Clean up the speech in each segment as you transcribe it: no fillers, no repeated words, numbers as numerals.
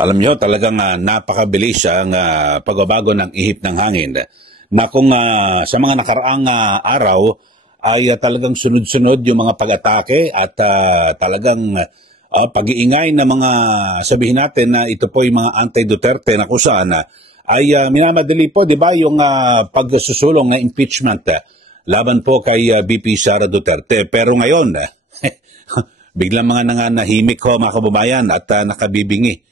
Alam nyo, talagang napakabilis ang pagbabago ng ihip ng hangin na kung sa mga nakaraang araw ay talagang sunod-sunod yung mga pag-atake at talagang pag-iingay na mga sabihin natin na ito po yung mga anti-Duterte na kung saan ay minamadali po, di ba, yung pagsusulong na impeachment laban po kay VP Sara Duterte. Pero ngayon, biglang mga nanganahimik ho mga kababayan at nakabibingi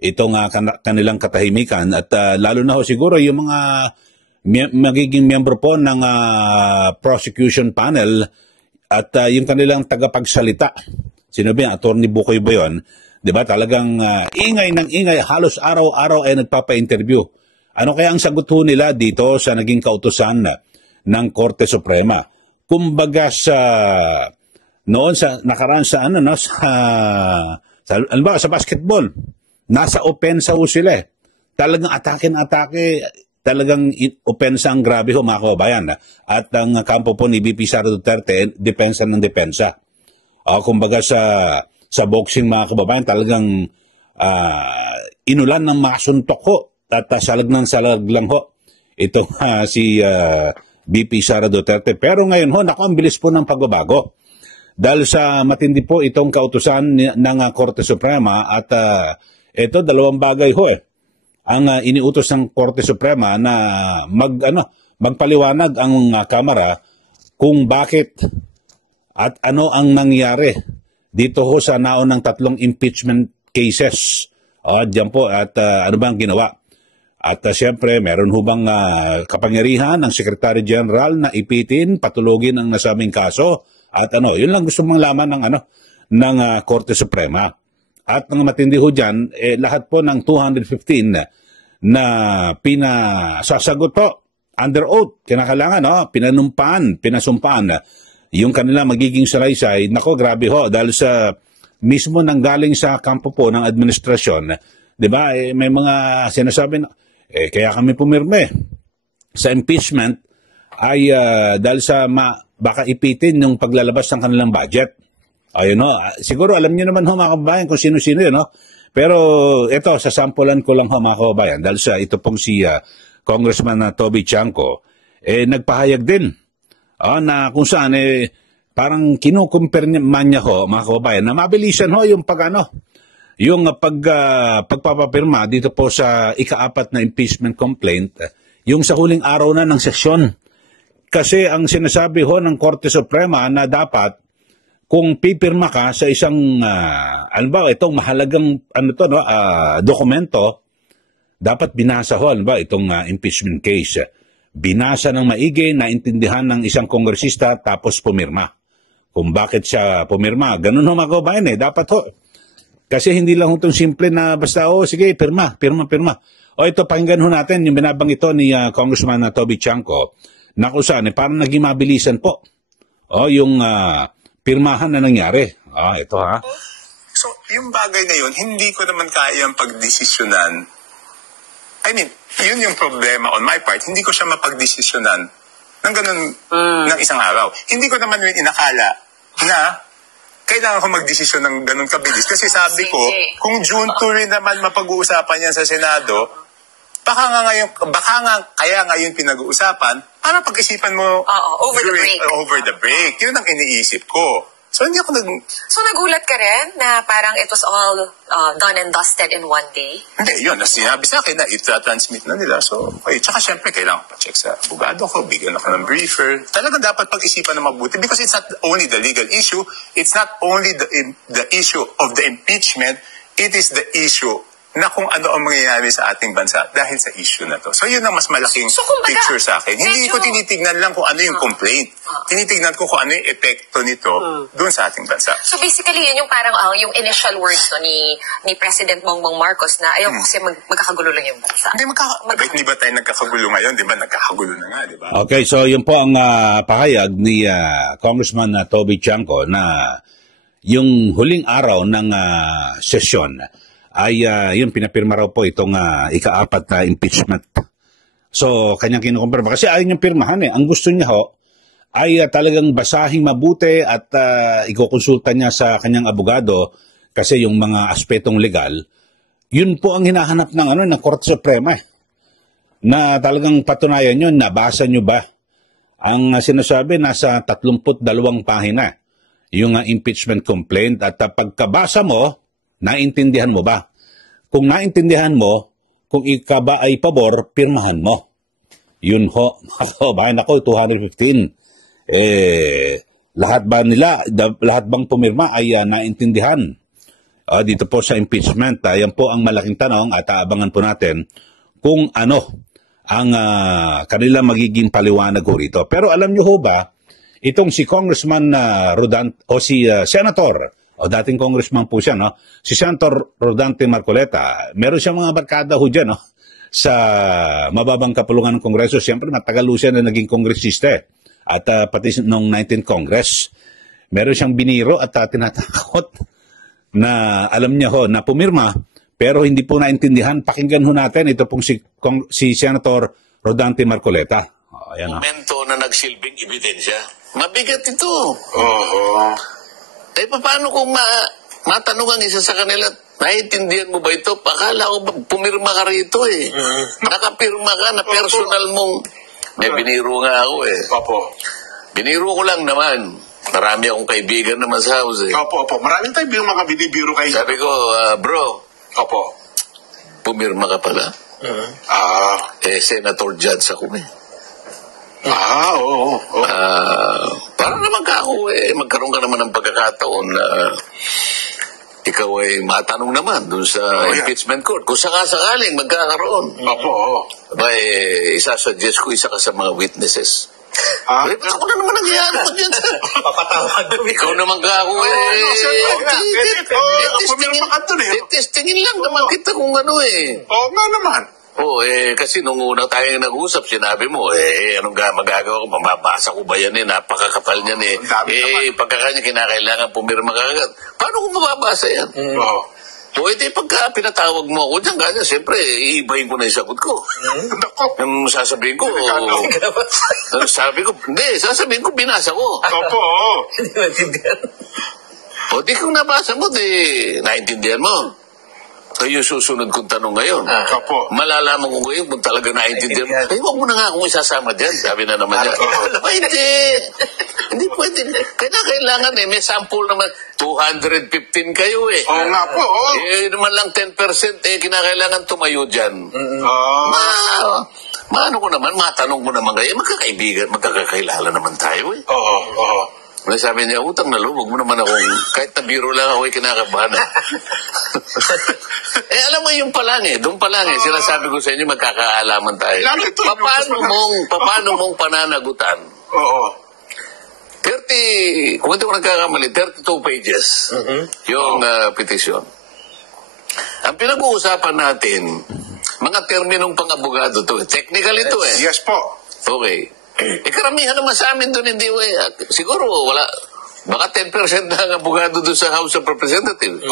itong kanilang katahimikan at lalo na ho siguro yung mga magiging miyembro po ng prosecution panel at yung kanilang tagapagsalita. Sino ba yan? Attorney Bukoy ba yun? Diba? Talagang ingay ng ingay, halos araw-araw ay nagpapa-interview. Ano kaya ang sagot ho nila dito sa naging kautusan ng Korte Suprema? Kumbaga noon sa nakaraan sa sa basketball, nasa opensa ho sila eh. Talagang atake, talagang opensa ang grabe ho mga kababayan. At ang kampo po ni VP Sara Duterte, depensa ng depensa. Kumbaga sa boxing mga kababayan, talagang inulan ng mga suntok ho at salag lang ho. Ito si VP Sara Duterte. Pero ngayon ho, ang bilis po ng pagbabago. Dahil sa matindi po itong kautusan ng Korte Suprema at ito, dalawang bagay ho eh. Ang iniutos ng Korte Suprema na magpaliwanag ang Kamara kung bakit at ano ang nangyari dito ho sa naunang 3 impeachment cases. Diyan po at ano ba ang ginawa? At siyempre, meron ho bang kapangyarihan ng Secretary General na ipitin, patulogin ang nasabing kaso? At yun lang gusto mong laman ng Korte Suprema. At ang matindi ho dyan, lahat po ng 215 na pinasasagot po under oath, kinakailangan, pinasumpaan, yung kanila magiging salaysay, nako grabe ho, dahil sa mismo nanggaling sa kampo po ng administrasyon, di ba, may mga sinasabi na, kaya kami pumirme sa impeachment ay dahil sa baka ipitin yung paglalabas ng kanilang budget. Ayun siguro alam niyo naman ho mga kababayan kung sino-sino yun, Pero ito, sasampulan ko lang ho mga kababayan dahil sa ito pong si Congressman Toby Chanco, nagpahayag din na kung saan parang kinukumpir man niya ho mga kababayan na mabilisan ho yung yung pagpapapirma dito po sa ika-4 na impeachment complaint, yung sa huling araw na ng sesyon. Kasi ang sinasabi ho ng Korte Suprema na dapat kung pipirma ka sa isang itong mahalagang dokumento, dapat binasa ho itong impeachment case. Binasa ng maigi, naintindihan ng isang kongresista tapos pumirma. Kung bakit siya pumirma, ganun ho mga kababayan dapat ho. Kasi hindi lang itong simple na basta, sige, pirma. Ito, pakinggan ho natin yung binabang ito ni Congressman Toby Chanco na kung saan, parang naging mabilisan po. Yung pirmahan na nangyari. Ito ha. So, yung bagay na yun, hindi ko naman kayang pagdesisyonan. I mean, yun yung problema on my part. Hindi ko siya mapagdesisyonan ng ganun ng isang araw. Hindi ko naman rin inakala na kailangan ko magdesisyon ng ganun kabilis. Kasi sabi ko, kung June 2 rin naman mapag-uusapan yan sa Senado, baka nga kaya ngayon pinag-uusapan, para pag-isipan mo over the break. Yun ang iniisip ko. So, hindi ako So, nagulat ka rin na parang it was all done and dusted in one day? Hindi, yun. Sinabi sa akin na transmit na nila. So, okay. Tsaka syempre, kailangan pa-check sa abogado ko, bigyan ako ng briefer. Talagang dapat pag-isipan na mabuti because it's not only the legal issue, it's not only the issue of the impeachment, it is the issue na kung ano ang mangyayari sa ating bansa dahil sa issue na to. So, yun ang mas malaking picture sa akin. Hindi ko tinitignan lang kung ano yung complaint. Tinitignan ko kung ano yung epekto nito doon sa ating bansa. So, basically, yun yung parang yung initial words ni President Bongbong Marcos na ayaw kasi magkakagulo lang yung bansa. Hindi ba tayo nagkakagulo ngayon? Di ba? Nagkakagulo na nga, di ba? Okay, so yun po ang pahayag ni Congressman Toby Chanco na yung huling araw ng sesyon ay yun, pinapirma raw po itong ika-4 na impeachment. So, kanyang kinukumpirma. Kasi ayaw niyang pirmahan Ang gusto niya ho ay talagang basahing mabuti at ikukonsulta niya sa kanyang abogado kasi yung mga aspetong legal Yun po ang hinahanap ng Korte Suprema na talagang patunayan nyo, nabasa nyo ba? Ang sinasabi, nasa 32 pahina yung impeachment complaint at pagkabasa mo, naintindihan mo ba? Kung naintindihan mo, kung ika ba ay pabor, pirmahan mo. Yun ho, bahay nako, 215. Lahat bang pumirma ay naintindihan? Dito po sa impeachment, yan po ang malaking tanong at aabangan po natin kung ano ang kanila magiging paliwanag ho rito. Pero alam nyo ho ba, itong si Congressman Rodante, o si Senator, o dating Congressman po siya, no? Si Senator Rodante Marcoleta, meron siyang mga barkada ho dyan, no? Sa mababang kapulungan ng Kongreso. Siyempre, matagal ho siya na naging kongresista at pati noong 19th Congress. Meron siyang biniro at tinatakot na alam niya ho na pumirma pero hindi po naintindihan. Pakinggan ho natin ito pong si Senator Rodante Marcoleta. Ayan, momento na nagsilbing ebidensya. Mabigat ito. Oo. Paano kung matanong ang isa sa kanila, naiintindihan mo ba ito? Pakala ko ba pumirma ka rito eh. Nakapirma ka na personal mong... May biniro nga ako eh. Opo. Biniro ko lang naman. Marami akong kaibigan naman sa house eh. Opo. Maraming tayo mga binibiro kayo. Sabi ko, bro, Opo. pumirma ka pala. Senator Judge ako eh. Oo. Para naman ka ako magkaroon ka naman ng pagkakataon na ikaw ay matanong naman dun sa impeachment court. Kung sakasakaling magkakaroon. Opo. Isasuggest ko isa ka sa mga witnesses. Ako na naman nangyayari ko dyan. Papatawad. Ikaw naman ka ako testingin lang naman kita kung ano eh. Oo nga naman. Kasi nung una tayong nag-usap, sinabi mo, anong magagawa ko? Mababasa ko ba yan Napakakapal niyan pagkakanya kinakailangan pumirma ka agad. Paano ko mababasa yan? Pagka pinatawag mo ako dyan, ganyan, siyempre, iibahin ko na yung sagot ko. Sasabihin ko, sasabihin ko, binasa ko. Opo. Di kung nabasa mo, naintindihan mo. Yung susunod kong tanong ngayon. Opo. Malalaman ko ngayon kung talaga naintindihan mo. Huwag mo na nga akong isasama dyan. Sabi na naman niya. Hindi pwede. Kailangan may sample naman. 215 kayo Oo nga po. Naman lang 10% kinakailangan tumayo dyan. Maano ko naman, matanong ko naman kayo. Magkakakilala naman tayo Oo. Sabi niya, utang na loob, huwag mo naman akong, kahit na biro lang ako, kinakabahan. Alam mo yung palang doon palang sinasabi ko sa inyo, magkakaalaman tayo. Paano mong pananagutan? Oo. 30, kung hindi ko nagkakamali, 32 pages yung petisyon. Ang pinag-uusapan natin, mga terminong pang-abogado to. Technical ito Yes po. Okay. Karamihan naman sa amin doon, hindi siguro wala, baka 10% na ang abogado doon sa House of Representatives.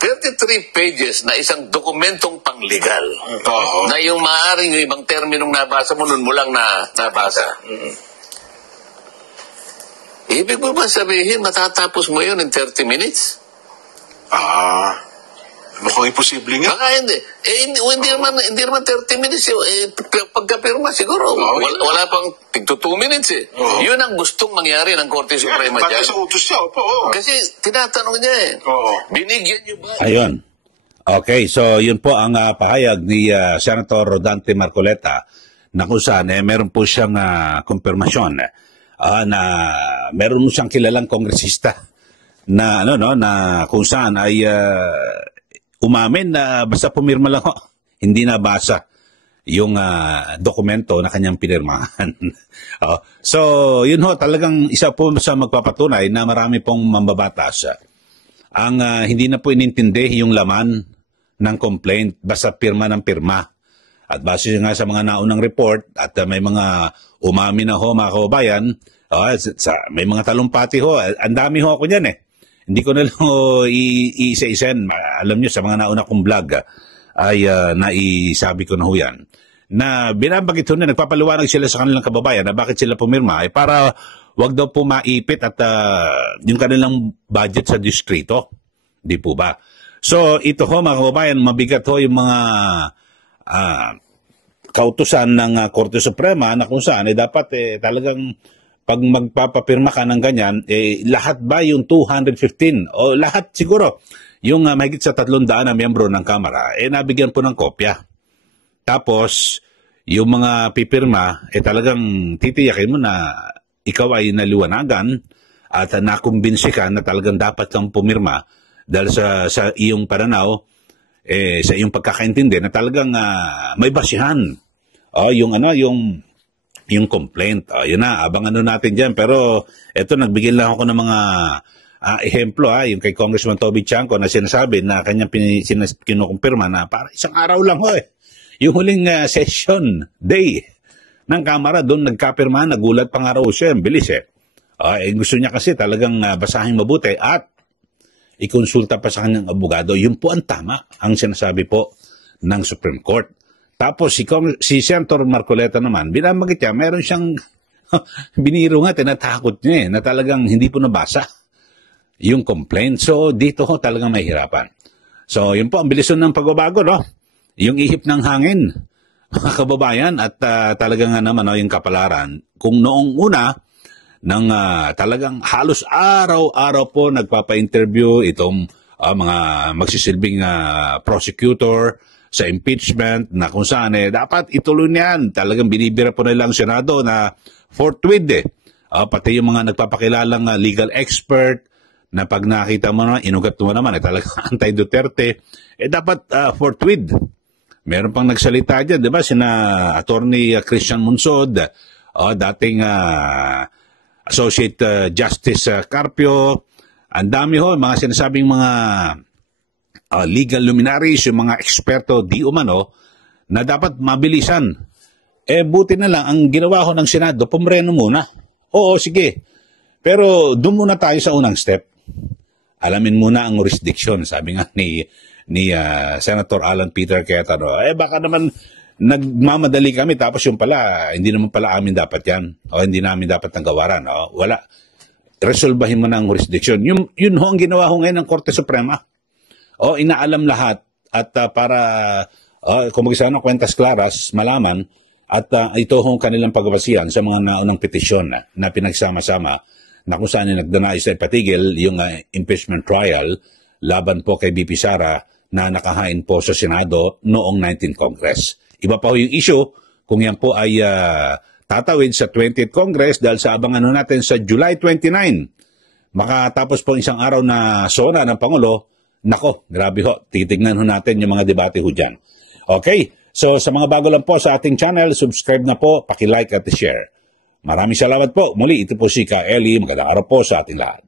33 pages na isang dokumentong panglegal. Na yung maaaring yung ibang terminong nabasa mo nun mo lang nabasa. Ibig mo ba sabihin, matatapos mo yun in 30 minutes? Mukhang imposible nga. Baka hindi. Hindi naman 30 minutes. Pagkapirma, siguro, wala pang 2 minutes Yun ang gustong mangyari ng Korte Suprema dyan. Sa utos siya, opo. Kasi tinatanong niya binigyan niyo ba? Ayun. Okay, so yun po ang pahayag ni Senator Rodante Marcoleta na kung saan meron po siyang konfirmasyon na meron mo siyang kilalang kongresista na na kung saan ay umamin na basta pumirma lang hindi nabasa yung dokumento na kanyang pinirmahan. So, yun talagang isa po sa magpapatunay na marami pong mambabatas ang hindi na po inintindi yung laman ng complaint basta pirma ng pirma. At base nga sa mga naunang report at may mga umamin na mga kababayan, may mga talumpati ang dami ako niyan Hindi ko na lang iisa-isen. Alam nyo, sa mga nauna kong vlog ay naisabi ko na yan. Na binabagit na nagpapaliwanag sila sa kanilang kababayan na bakit sila pumirma para wag daw po maipit at yung kanilang budget sa distrito. Di po ba? So, ito ho mga kababayan, mabigat ho yung mga kautusan ng Korte Suprema na kung saan dapat talagang pag magpapapirma ka ng ganyan, lahat ba yung 215 o lahat siguro yung mahigit sa 300 na miyembro ng Kamara, nabigyan po ng kopya. Tapos, yung mga pipirma, talagang titiyakin mo na ikaw ay naliwanagan at nakumbinsi ka na talagang dapat kang pumirma dahil sa iyong pananaw, sa iyong pagkakaintindi na talagang may basihan. Yung complaint. Yun na, abangan natin dyan. Pero eto, nagbigay lang ako ng mga ehemplo. Yung kay Congressman Toby Chanco na sinasabi na kanyang kinukumpirma na para isang araw lang ho yung huling session day ng Kamara, doon nagkapirma, nagulat pa nga raw siya, bilis gusto niya kasi talagang basahin mabuti at ikonsulta pa sa kanyang abogado. Yun po ang tama, ang sinasabi po ng Supreme Court. Tapos si Senator Marcoleta naman, binamagit niya, meron siyang biniro nga, tinatakot niya na talagang hindi po nabasa yung complaint. So dito ho talagang mahihirapan. So yun po, ang bilisun ng pagbabago, no? Yung ihip ng hangin, mga kababayan, at talagang naman yung kapalaran. Kung noong una, nang talagang halos araw-araw po nagpapa-interview itong mga magsisilbing prosecutor sa impeachment na kung saan dapat ituloy niyan. Talagang binibira po nila ang Senado na forthwith pati yung mga nagpapakilalang legal expert na pag nakita mo naman, inugat mo naman, talagang anti-Duterte, dapat forthwith. Meron pang nagsalita dyan, di ba? Sina Attorney Christian Monsod, dating Associate Justice Carpio, ang dami ho, mga sinasabing mga legal luminaries, yung mga eksperto di umano, na dapat mabilisan. Buti na lang, ang ginawa ko ng Senado, pumreno muna. Oo, sige. Pero doon muna tayo sa unang step. Alamin muna ang jurisdiction, sabi nga ni Senator Alan Peter Cayetano. Baka naman nagmamadali kami tapos yung pala, hindi naman pala amin dapat yan. O hindi namin dapat nagawaran. Wala. Resolbahin mo na ang jurisdiction. Yun ho ang ginawa ho ngayon ng Korte Suprema. Inaalam lahat at para kung mag-isano kwentas klaras, malaman at ito ho ang kanilang pagbabasihan sa mga naunang petisyon na pinagsama-sama na kung saan nagdanais ay patigil yung impeachment trial laban po kay BP Sara na nakahain po sa Senado noong 19th Congress. Iba pa ho yung issue kung yan po ay tatawid sa 20th Congress dahil sa abangan natin sa July 29. Makatapos po isang araw na sona ng Pangulo, nako, grabe ho, titignan ho natin yung mga debate ho dyan. Okay, so sa mga bago lang po sa ating channel, subscribe na po, paki-like at share. Maraming salamat po. Muli, ito po si Ka Eli. Magandang araw po sa ating lahat.